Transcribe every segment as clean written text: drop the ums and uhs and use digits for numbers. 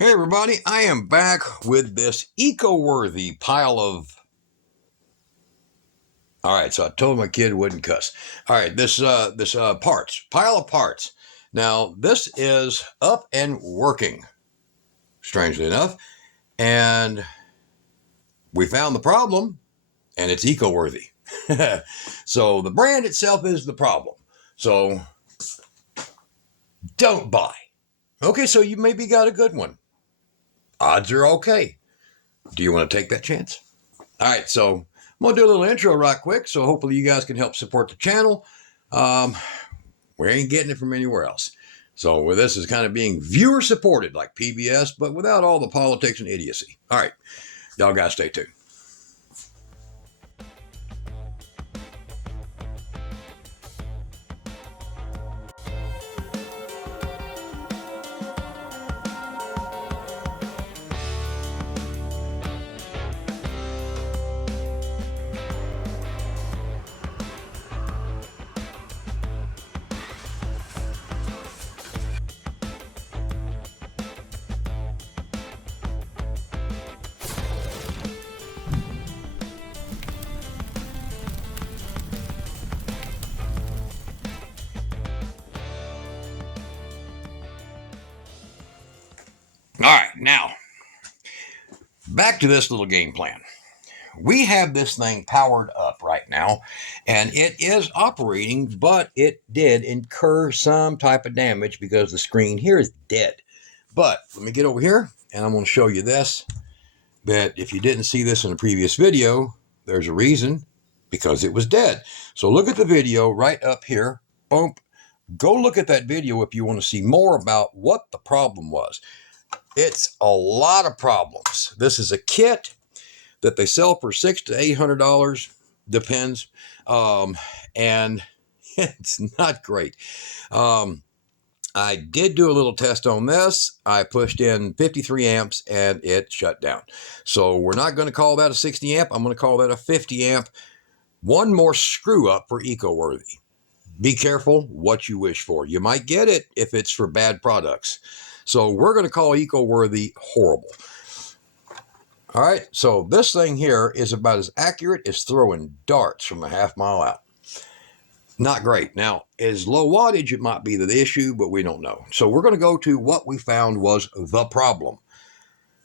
Hey everybody, I am back with this eco-worthy pile of... Alright, so I told my kid wouldn't cuss. Alright, this parts, pile of parts. Now, this is up and working, strangely enough, and we found the problem, and it's eco-worthy. So the brand itself is the problem. So don't buy. Okay, so you maybe got a good one. Odds are okay. Do you want to take that chance? All right, so I'm going to do a little intro right quick, so hopefully you guys can help support the channel. We ain't getting it from anywhere else. So with this is kind of being viewer supported like PBS, but without all the politics and idiocy. All right, y'all guys stay tuned. All right, now, back to this little game plan. We have this thing powered up right now, and it is operating, but it did incur some type of damage because the screen here is dead. But let me get over here, and I'm going to show you this, that if you didn't see this in a previous video, there's a reason, because it was dead. So look at the video right up here. Boom. Go look at that video if you want to see more about what the problem was. It's a lot of problems. This is a kit that they sell for $600 to $800, depends, and it's not great. I did do a little test on this. I pushed in 53 amps and it shut down. So we're not going to call that a 60 amp. I'm going to call that a 50 amp. One more screw up for eco-worthy. Be careful what you wish for. You might get it if it's for bad products. So we're going to call eco-worthy horrible. All right, so this thing here is about as accurate as throwing darts from a half mile out. Not great. Now, as low wattage, it might be the issue, but we don't know. So we're going to go to what we found was the problem.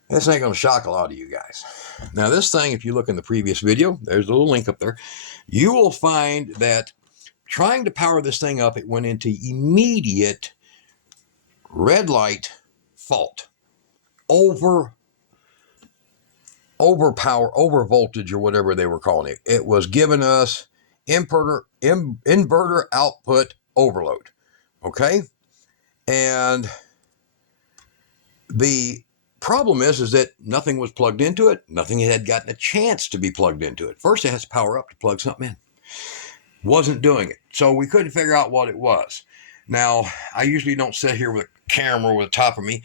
This ain't going to shock a lot of you guys. Now, this thing, if you look in the previous video, there's a little link up there, you will find that trying to power this thing up, it went into immediate red light fault. Over voltage or whatever they were calling it. It was giving us inverter output overload. Okay? And the problem is that nothing was plugged into it. Nothing had gotten a chance to be plugged into it. First, it has to power up to plug something in. Wasn't doing it. So we couldn't figure out what it was. Now, I usually don't sit here with a camera over the top of me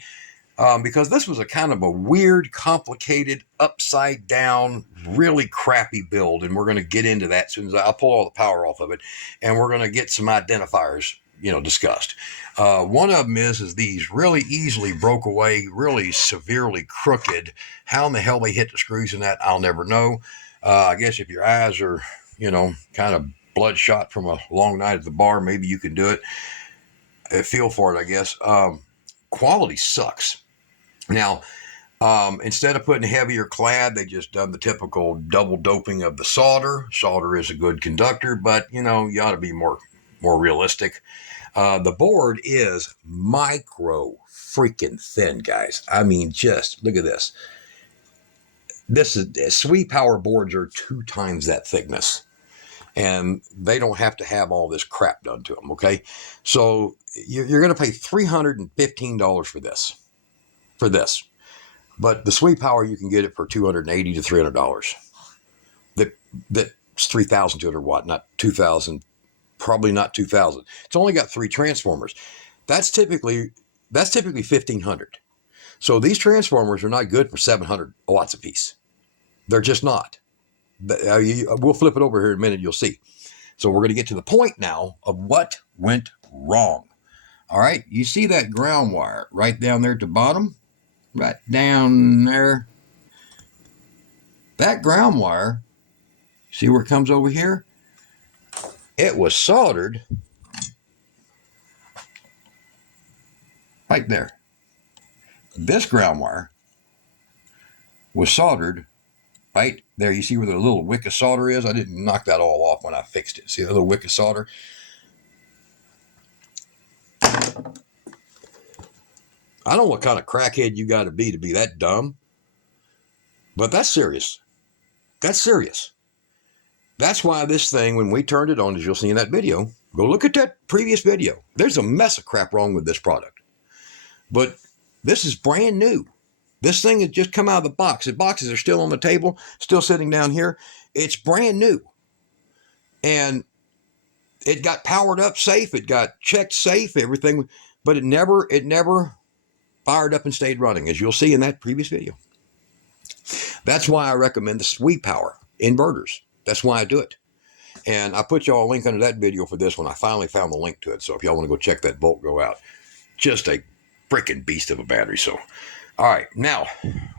because this was a kind of a weird, complicated, upside down, really crappy build. And we're going to get into that as soon as I'll pull all the power off of it. And we're going to get some identifiers, discussed. One of them is these really easily broke away, really severely crooked. How in the hell they hit the screws in that, I'll never know. I guess if your eyes are, kind of bloodshot from a long night at the bar, maybe you can do it. Feel for it, I guess. Quality sucks. Now, instead of putting heavier clad, they just done the typical double doping of the solder. Solder is a good conductor, but you ought to be more realistic. The board is micro freaking thin, guys. I mean, just look at this. This is Sweet Power boards are 2 times that thickness, and they don't have to have all this crap done to them. Okay, so you're going to pay $315 for this. But the Sweet Power, you can get it for $280 to $300. That's 3,200 watt, not 2,000. Probably not 2,000. It's only got 3 transformers. That's typically 1,500. So these transformers are not good for 700 watts a piece. They're just not. We'll flip it over here in a minute. You'll see. So we're going to get to the point now of what went wrong. All right, you see that ground wire right down there at the bottom? right down there. That ground wire, see where it comes over here? It was soldered right there. This ground wire was soldered right there. You see where the little wick of solder is? I didn't knock that all off when I fixed it. See the little wick of solder? I don't know what kind of crackhead you got to be that dumb, but that's serious. That's serious. That's why this thing, when we turned it on, as you'll see in that video, go look at that previous video. There's a mess of crap wrong with this product. But this is brand new. This thing has just come out of the box. The boxes are still on the table, still sitting down here. It's brand new. And it got powered up safe. It got checked safe, everything. But it never fired up and stayed running, as you'll see in that previous video. That's why I recommend the SwePower inverters. That's why I do it. And I put y'all a link under that video for this one. I finally found the link to it. So if y'all want to go check that bolt go out, just a freaking beast of a battery. So, all right, now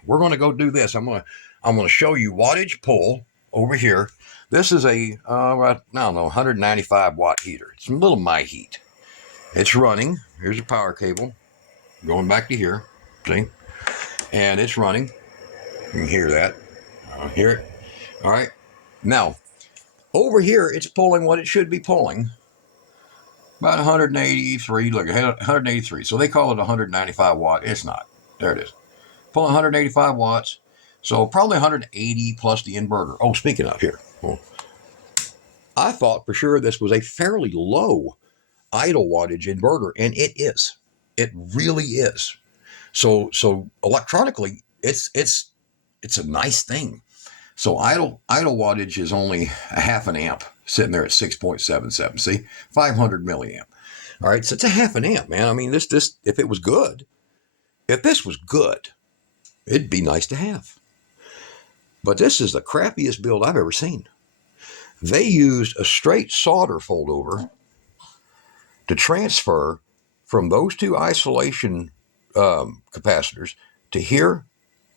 we're going to go do this. I'm going to show you wattage pull over here. This is a, I don't know, 195 watt heater. It's a little my heat. It's running. Here's a power cable going back to here. See? And it's running. You can hear that. Hear it? All right. Now, over here, it's pulling what it should be pulling. About 183, look, 183. So they call it 195 watt. It's not. There it is. Pulling 185 watts. So probably 180 plus the inverter. Oh, speaking of here. Well, I thought for sure this was a fairly low idle wattage inverter, and it is. It really is. So electronically, it's a nice thing. So idle wattage is only a half an amp, sitting there at 6.77. See, 500 milliamp. All right, so it's a half an amp, man. I mean, this if it was good, if this was good, it'd be nice to have. But this is the crappiest build I've ever seen. They used a straight solder fold over to transfer from those two isolation capacitors to here,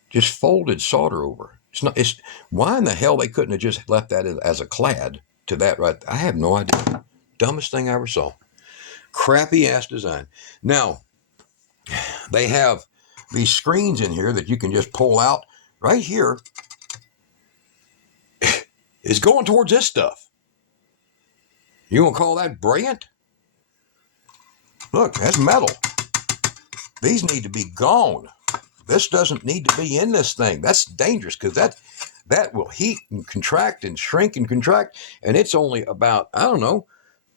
just folded solder over. It's why in the hell they couldn't have just left that as a clad to that right? I have no idea. Dumbest thing I ever saw. Crappy ass design. Now, they have these screens in here that you can just pull out. Right here is going towards this stuff. You gonna call that brilliant? Look, that's metal. These need to be gone. This doesn't need to be in this thing. That's dangerous because that will heat and contract and shrink and contract. And it's only about, I don't know,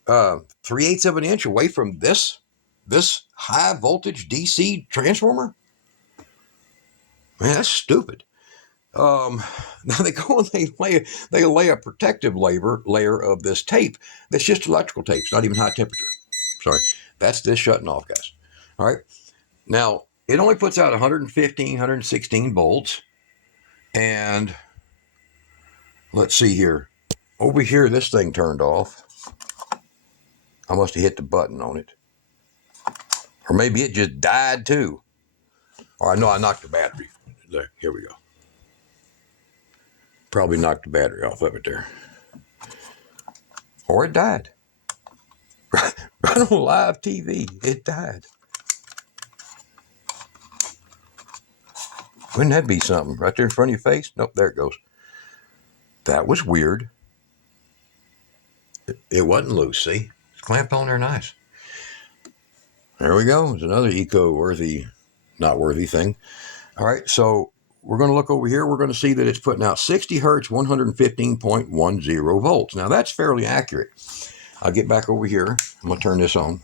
3/8 of an inch away from this high voltage DC transformer. Man, that's stupid. Now they go and they lay a protective layer of this tape that's just electrical tape. It's not even high temperature. Sorry. That's this shutting off, guys. All right. Now, it only puts out 115, 116 volts. And let's see here. Over here, this thing turned off. I must have hit the button on it. Or maybe it just died too. Or I know I knocked the battery. There, here we go. Probably knocked the battery off of it there. Or it died. Right on live TV, it died. Wouldn't that be something? Right there in front of your face? Nope, there it goes. That was weird. It wasn't loose, see? It's clamped on there nice. There we go. It's another eco-worthy, not worthy thing. All right, so we're going to look over here. We're going to see that it's putting out 60 hertz, 115.10 volts. Now, that's fairly accurate. I'll get back over here. I'm going to turn this on.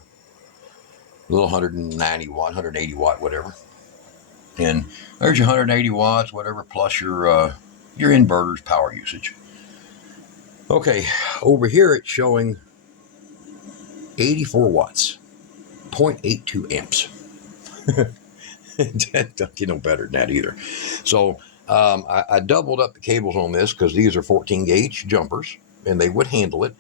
A little 190 watt, 180 watt, whatever. And there's your 180 watts, whatever, plus your inverter's power usage. Okay, over here it's showing 84 watts, 0.82 amps. Don't get no better than that either. So I doubled up the cables on this because these are 14 gauge jumpers and they would handle it.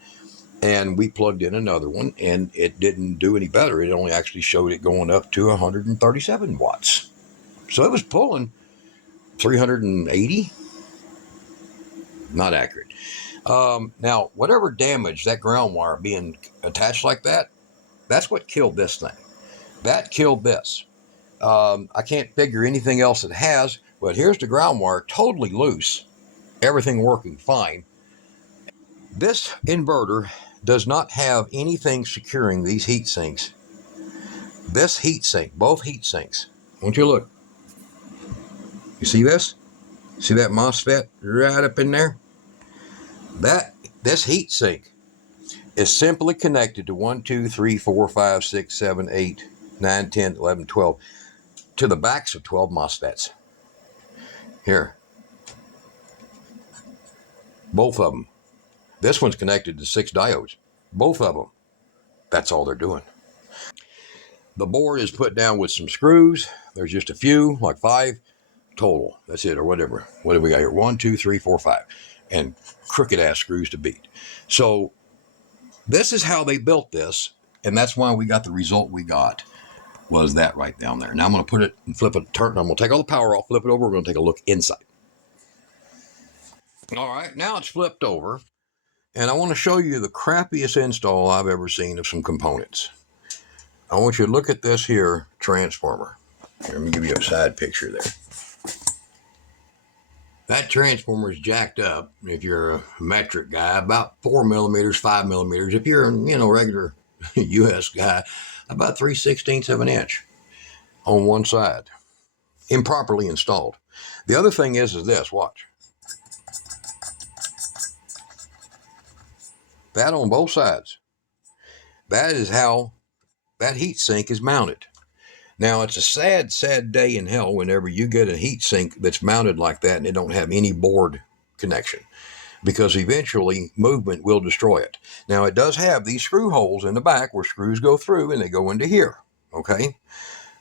And we plugged in another one and it didn't do any better. It only actually showed it going up to 137 watts. So it was pulling 380. Not accurate. Now, whatever damage that ground wire being attached like that, that's what killed this thing. That killed this. I can't figure anything else it has, but here's the ground wire totally loose. Everything working fine. This inverter does not have anything securing these heat sinks. This heat sink, both heat sinks. Won't you look? You see this? See that MOSFET right up in there? This heat sink is simply connected to 1, 2, 3, 4, 5, 6, 7, 8, 9, 10, 11, 12 to the backs of 12 MOSFETs. Here. Both of them. This one's connected to 6 diodes. Both of them. That's all they're doing. The board is put down with some screws. There's just a few, like 5 total. That's it, or whatever. What do we got here? 1, 2, 3, 4, 5. And crooked ass screws to beat. So this is how they built this. And that's why we got the result we got. Was that right down there. Now I'm going to put it and flip it, turn. I'm going to take all the power off, flip it over. We're going to take a look inside. All right, now it's flipped over. And I want to show you the crappiest install I've ever seen of some components. I want you to look at this here transformer. Here, let me give you a side picture there. That transformer is jacked up, if you're a metric guy, about 4 millimeters, 5 millimeters. If you're a regular US guy, about 3/16 of an inch on one side. Improperly installed. The other thing is this, watch. That on both sides. That is how that heat sink is mounted. Now, it's a sad, sad day in hell whenever you get a heat sink that's mounted like that and it don't have any board connection, because eventually movement will destroy it. Now, it does have these screw holes in the back where screws go through and they go into here, okay?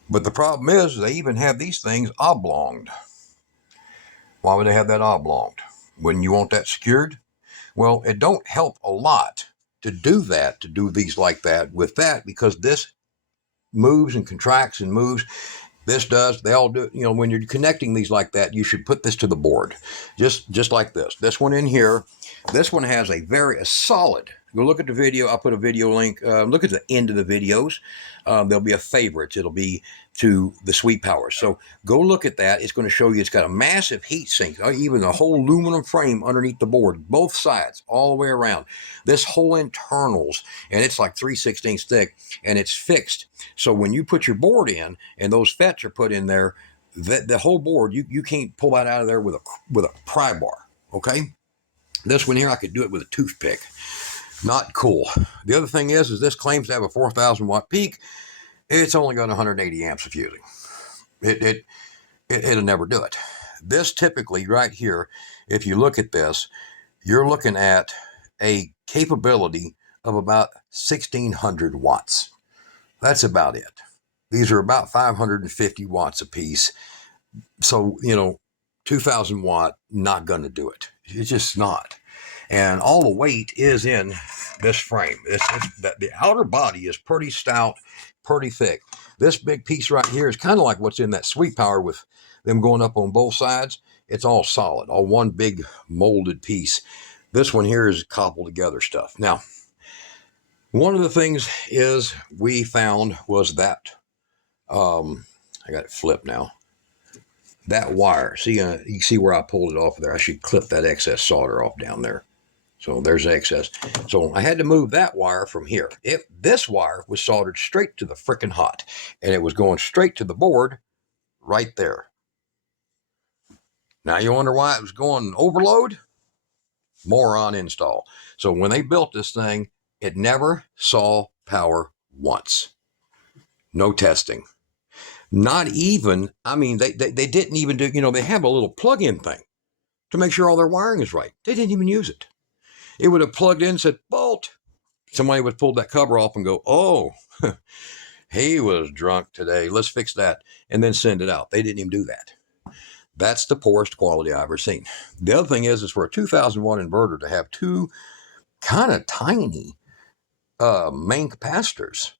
But the problem is they even have these things oblonged. Why would they have that oblonged? Wouldn't you want that secured? Well, it don't help a lot to do that, to do these like that with that, because this moves and contracts and moves. This does. They all do. When you're connecting these like that, you should put this to the board, just like this. This one in here. This one has a solid. Go look at the video. I'll put a video link. Look at the end of the videos. There'll be a favorites. It'll be to the Sweet Power. So go look at that. It's going to show you it's got a massive heat sink, even a whole aluminum frame underneath the board, both sides, all the way around. This whole internals, and it's like 3/16 thick, and it's fixed. So when you put your board in, and those FETs are put in there, the whole board, you can't pull that out of there with a pry bar. Okay. This one here, I could do it with a toothpick. Not cool. The other thing is this claims to have a 4,000 watt peak. It's only got 180 amps of fusing. It'll never do it. This typically right here, if you look at this, you're looking at a capability of about 1,600 watts. That's about it. These are about 550 watts a piece. So, 2,000 watt, not going to do it. It's just not. And all the weight is in this frame. The outer body is pretty stout, pretty thick. This big piece right here is kind of like what's in that Sweet Power with them going up on both sides. It's all solid, all one big molded piece. This one here is cobbled together stuff. Now, one of the things is we found was that, I got it flipped now. That wire, see, you see where I pulled it off there? I should clip that excess solder off down there. So there's excess. So I had to move that wire from here. This wire was soldered straight to the frickin' hot, and it was going straight to the board right there. Now you wonder why it was going overload? Moron install. So when they built this thing, it never saw power once. No testing. Not even, they didn't even do, they have a little plug-in thing to make sure all their wiring is right. They didn't even use it. It would have plugged in and said, bolt. Somebody would pull that cover off and go, oh, he was drunk today. Let's fix that. And then send it out. They didn't even do that. That's the poorest quality I've ever seen. The other thing is for a 2,000 watt inverter to have two kind of tiny main capacitors.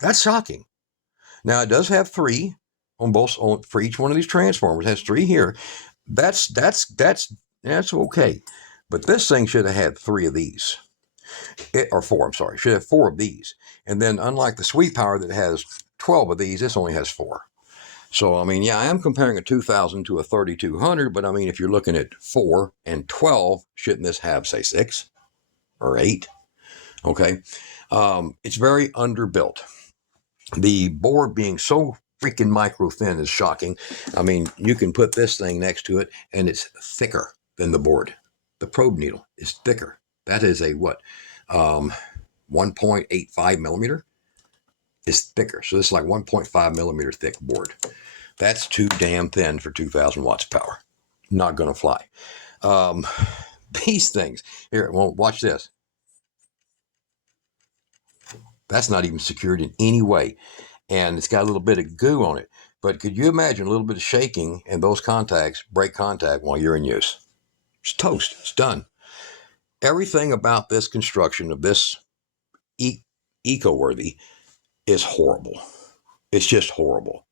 That's shocking. Now, it does have 3 for each one of these transformers. It has 3 here. That's okay. But this thing should have had 3 of these. Or 4, I'm sorry. Should have 4 of these. And then unlike the Sweet Power that has 12 of these, this only has 4. So, I mean, yeah, I am comparing a 2000 to a 3200, but I mean, if you're looking at 4 and 12, shouldn't this have, say, 6 or 8? Okay. It's very underbuilt. The board being so freaking micro thin is shocking. I mean, you can put this thing next to it and it's thicker than the board. The probe needle is thicker. That is a what? 1.85 millimeter is thicker. So this is like 1.5 millimeter thick board. That's too damn thin for 2000 watts of power. Not going to fly. These things here, well, watch this. That's not even secured in any way. And it's got a little bit of goo on it. But could you imagine a little bit of shaking and those contacts break contact while you're in use? It's toast. It's done. Everything about this construction of this eco-worthy is horrible. It's just horrible.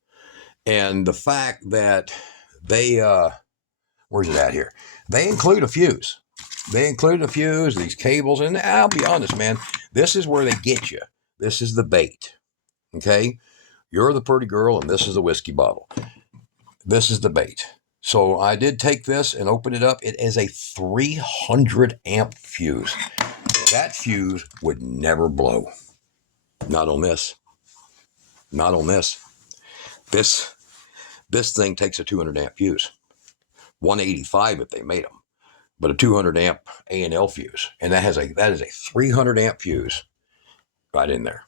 And the fact that they, where's it at here? They include a fuse. They include a fuse, these cables, and I'll be honest, man, this is where they get you. This is the bait. Okay? You're the pretty girl, and this is the whiskey bottle. This is the bait. So I did take this and open it up. It is a 300 amp fuse. That fuse would never blow. Not on this. Not on this. This thing takes a 200 amp fuse. 185 if they made them. But a 200 amp A&L fuse. And that is a 300 amp fuse right in there.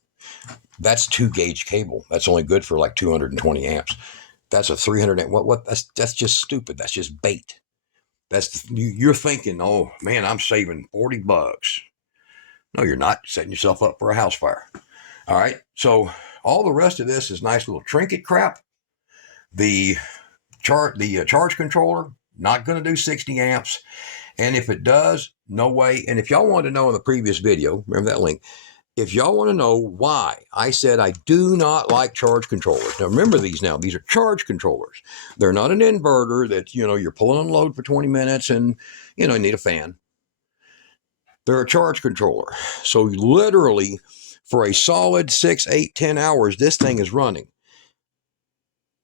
That's 2 gauge cable. That's only good for like 220 amps. That's a 300 amp. What? That's just stupid. That's just bait. You're thinking, oh man, I'm saving $40. No, you're not. Setting yourself up for a house fire. All right. So all the rest of this is nice little trinket crap. The charge controller, not going to do 60 amps. And if it does, no way. And if y'all wanted to know in the previous video, remember that link, if y'all want to know why I said I do not like charge controllers. Now remember these now. These are charge controllers. They're not an inverter that, you're pulling on load for 20 minutes and, you need a fan. They're a charge controller. So literally for a solid 6, 8, 10 hours, this thing is running.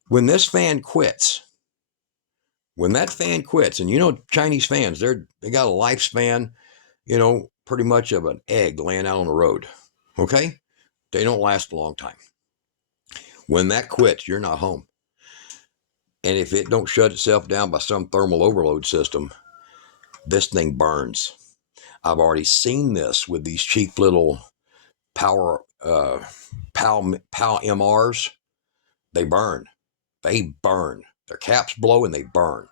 When this fan quits, and Chinese fans, they got a lifespan, pretty much of an egg laying out on the road. Okay? They don't last a long time. When that quits, you're not home. And if it don't shut itself down by some thermal overload system, this thing burns. I've already seen this with these cheap little PAL MRs. They burn. Their caps blow and they burn.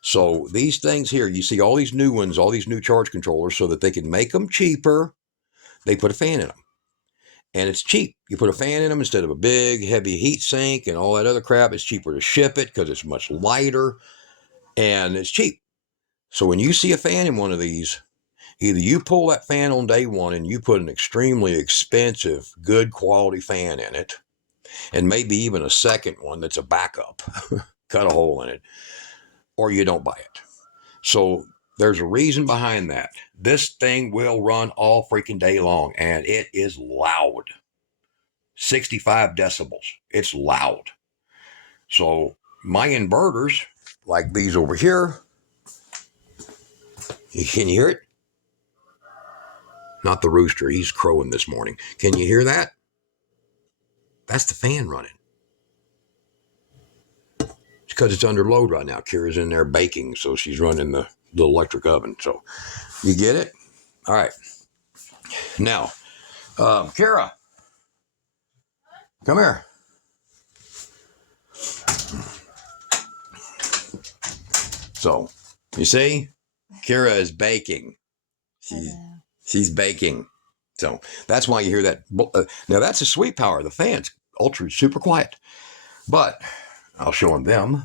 So these things here, you see all these new ones, all these new charge controllers, so that they can make them cheaper, they put a fan in them. And it's cheap. You put a fan in them instead of a big, heavy heat sink and all that other crap. It's cheaper to ship it because it's much lighter and it's cheap. So when you see a fan in one of these, either you pull that fan on day one and you put an extremely expensive, good quality fan in it, and maybe even a second one that's a backup, cut a hole in it, or you don't buy it. So there's a reason behind that. This thing will run all freaking day long, and it is loud. 65 decibels. It's loud. So my inverters, like these over here, can you hear it? Not the rooster. He's crowing this morning. Can you hear that? That's the fan running. It's because it's under load right now. Kira's in there baking, so she's running the electric oven. So you get it? All right. Now, Kira, come here. So, you see, Kira is baking. She's baking. So that's why you hear that. Now that's a Sweet Power. The fan's super quiet. But I'll show them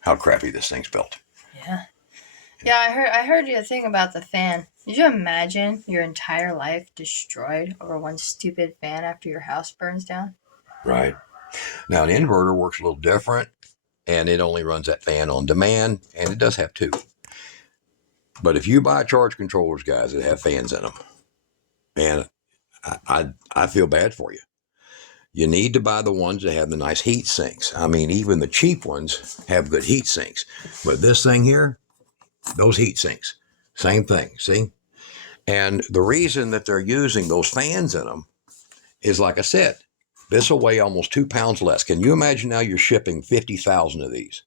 how crappy this thing's built. Yeah. Yeah, I heard you thing about the fan. Did you imagine your entire life destroyed over one stupid fan after your house burns down? Right. Now, an inverter works a little different, and it only runs that fan on demand, and it does have two. But if you buy charge controllers, guys, that have fans in them, man, I feel bad for you. You need to buy the ones that have the nice heat sinks. I mean, even the cheap ones have good heat sinks. But this thing here, those heat sinks, same thing, see? And the reason that they're using those fans in them is, like I said, this will weigh almost 2 pounds less. Can you imagine now you're shipping 50,000 of these?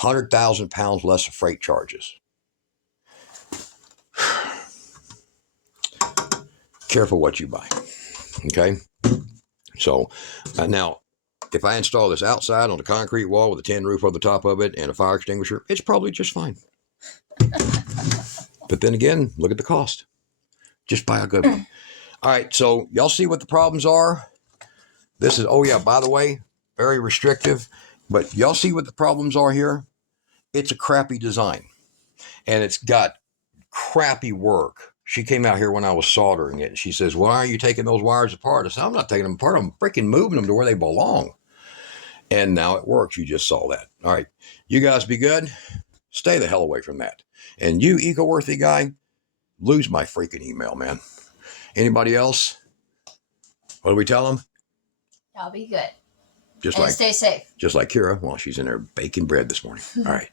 100,000 pounds less of freight charges. Careful what you buy, okay? So now, if I install this outside on a concrete wall with a tin roof over the top of it and a fire extinguisher, it's probably just fine. But then again, look at the cost. Just buy a good one. All right, so y'all see what the problems are? This is, oh yeah, by the way, very restrictive. But y'all see what the problems are here? It's a crappy design. And it's got crappy work. She came out here when I was soldering it, and she says, why are you taking those wires apart? I said, I'm not taking them apart. I'm freaking moving them to where they belong. And now it works. You just saw that. All right. You guys be good. Stay the hell away from that. And you, eco-worthy guy, lose my freaking email, man. Anybody else? What do we tell them? Y'all be good. Just and like stay safe. Just like Kira. Well, she's in there baking bread this morning. All right.